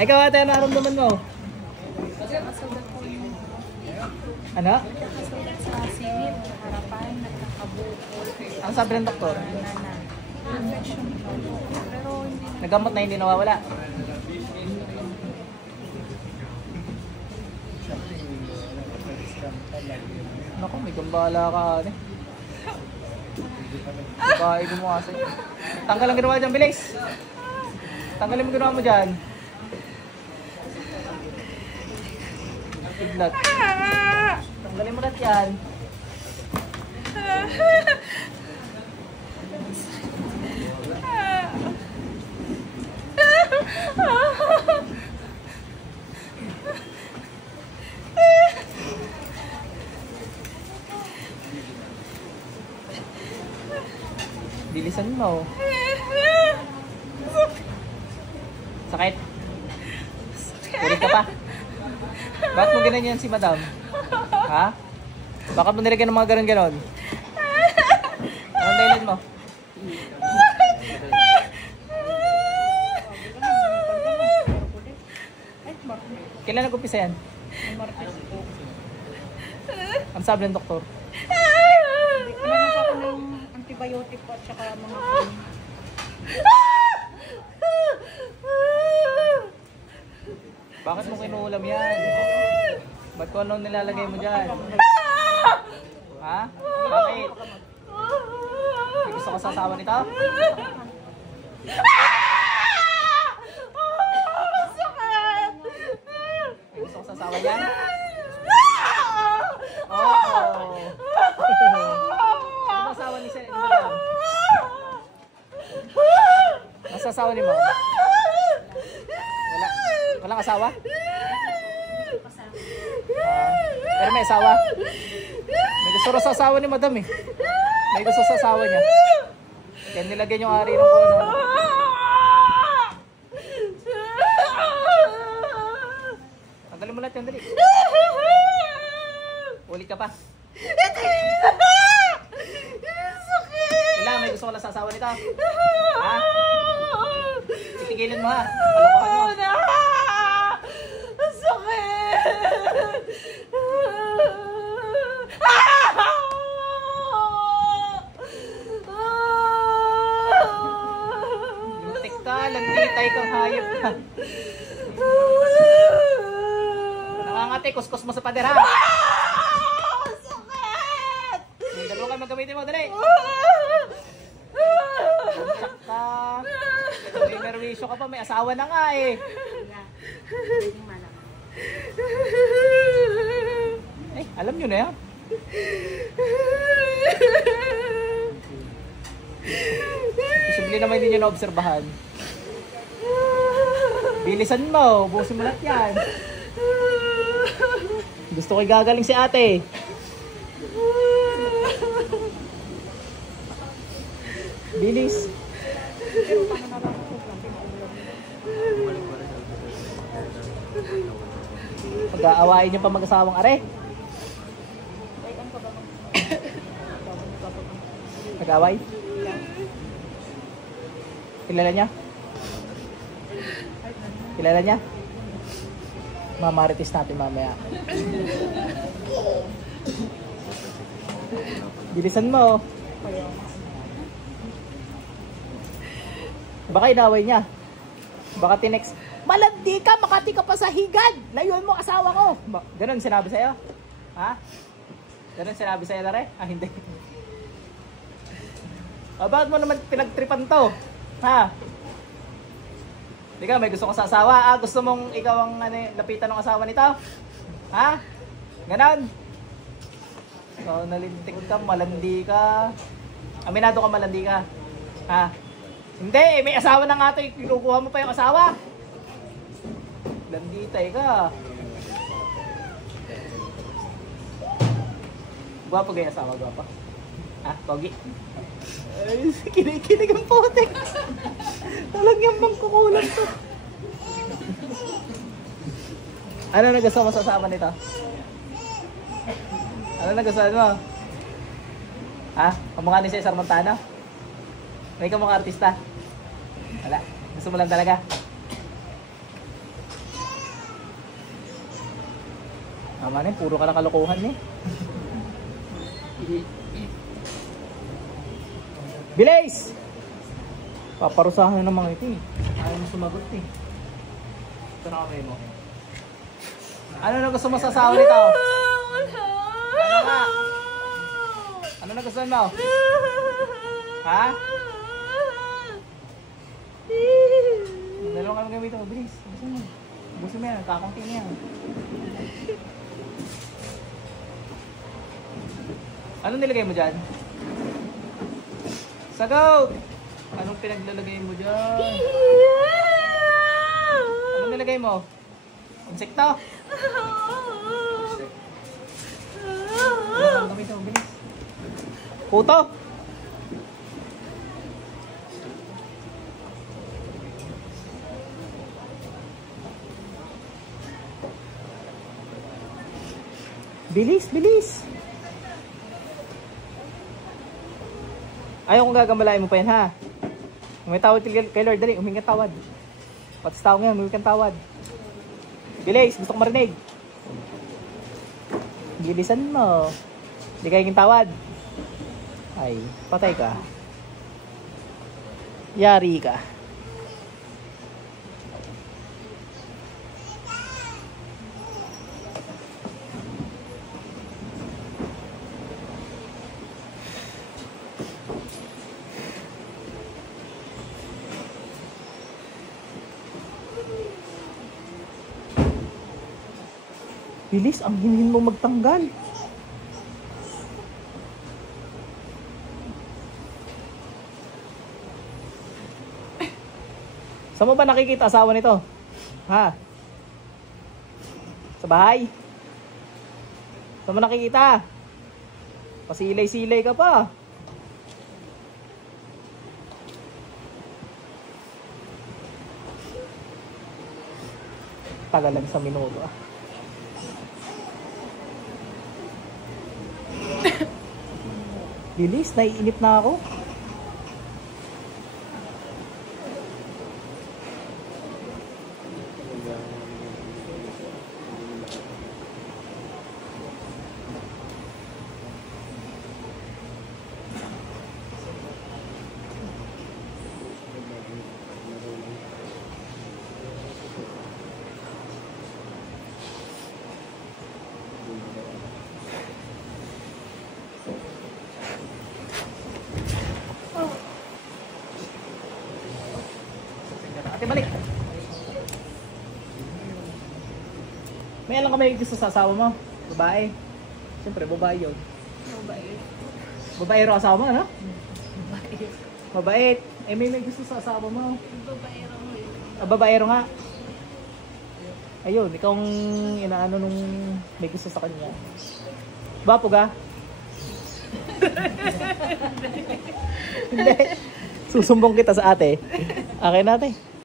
Ay, ikaw ate, ano naramdaman mo? Nakasugat po yung Ano? nakasugat sa singit, harapan, nagkakabukol. Ang sabi ng doktor? Infection po. Pero hindi na. Nagamot na hindi nawawala. Naku, may gambala ka ate. Babae mo kasi. Tanggal ang ginawa dyan, bilis! Tanggalin mo ginawa mo dyan. Kidlat. Tanggalin mo lahat yan. Bilisan mo. Sakit? Ulit ka pa? Bakit mo ganyan si madam? Ha? Bakit mo nilagyan ng mga ganon-ganon? Anong dahilan mo? Kailan nag-umpisa yan? Ang sabi ng doktor? Meron pa ako ng antibiotic po at saka mga cream. Bakit mo kinuulam yan? Ba't kung ano nilalagay mo dyan? Ha? Bakit? May gusto ka sa asawa nito? May gusto ka sa asawa niyan? Oo. Ano asawa ni Madam? Nasa asawa ni Mama? Walang asawa? Pero may asawa? May gusto rin sa asawa ni Madam eh. May gusto sa asawa niya. Kaya nilagyan yung ari ng kuno. Tanggalin mo lahat yan, dali. Ulit ka pa. Kailangan may gusto ko lang sa asawa nito. Ha? Itigilin mo ha. Palokohan mo. Lintik ka, lantitay kang hayop ka. Nakangati, kuskus mo sa pader ha. Yung dalawa kayo magamitin mo, dali. Bumsak ka. May merwisyo ka pa, may asawa na nga eh. Eh, alam nyo na yan. Posible naman hindi nyo naobserbahan. Bilisan mo, busin mo lahat yan. Gusto ko gagaling si ate. Bilis. Pag-aawain niyo pa mag-asawang are. Pag-aaway? Kilala niya? Kilala niya? Mamaritis natin mamaya. Bilisan mo. Baka inaway niya. Baka tinext, malandi ka, makati ka pa sa higad. Layuan mo asawa ko. Ganon sinabi sa'yo? Ha? Ganon sinabi sa'yo na rin? Ah, hindi. O, bakit mo naman pinagtripan to? Ha? Hindi ka, may gusto ko sa asawa. Ah, gusto mong ikaw ang lapitan ng asawa nito? Ha? Ganon? So, nalintik ka, malandi ka. Aminado ka, malandi ka. Ha? Hindi, may asawa na nga ito. Kinukuha mo pa yung asawa. Landitay ka. Gwapo gaya asawa, gwapo. Ha? Pogi? Ay, kinikinig ang puti. Talagang bang kukulang to. Ano nagustuhan mo sa asawa nito? Ano nagustuhan mo? Ha? Kamukha ni Cesar Montano? May kamukha artista? Wala. Gusto mo lang talaga? Tama na, puro ka na kalokohan eh. Bilis! Paparusahan na ng mga ito eh. Ayaw mo sumagot eh. Ito na kamay mo. Ano na gusto mo sa asawa nito? Ano nga? Ano na gusto mo? Ha? Dalawang kami gamit mo. Bilis. Gusto mo yan. Kakunti niya. Ano nilagay mo dyan? Sagot! Anong pinaglalagay mo dyan? Ano nilagay mo? Insekto? Ano gamit mo? Bilis. Puto? Bilis, bilis. Ayaw kong gagamalain mo pa yan ha. May tawad kay Lord, dali, humingi kang tawad. Patis tao nga, humingi kang tawad. Bilis, gusto kong marinig. Bilisan mo. Hindi kayo hinging tawad. Ay, patay ka. Yari ka. Bilis, ang hinhin mo magtanggal. Saan mo ba nakikita asawa nito? Ha? Sa bahay? Saan mo nakikita? Pasilay-silay ka pa. Tagal lang sa minuto ah. Bilis, naiinip na ako. Ate, balik. May alam ka may gusto sa asawa mo? Babae. Siyempre, babae yun. Babae. Babae ro asawa mo, ano? Babae. Mabait. Eh, may gusto sa asawa mo. Babae ro mo yun. Ah, babae ro nga. Ayun, ikaw ang inaano nung may gusto sa kanya. Bapo ga? Hindi. Susumbong kita sa ate. Okay na ate.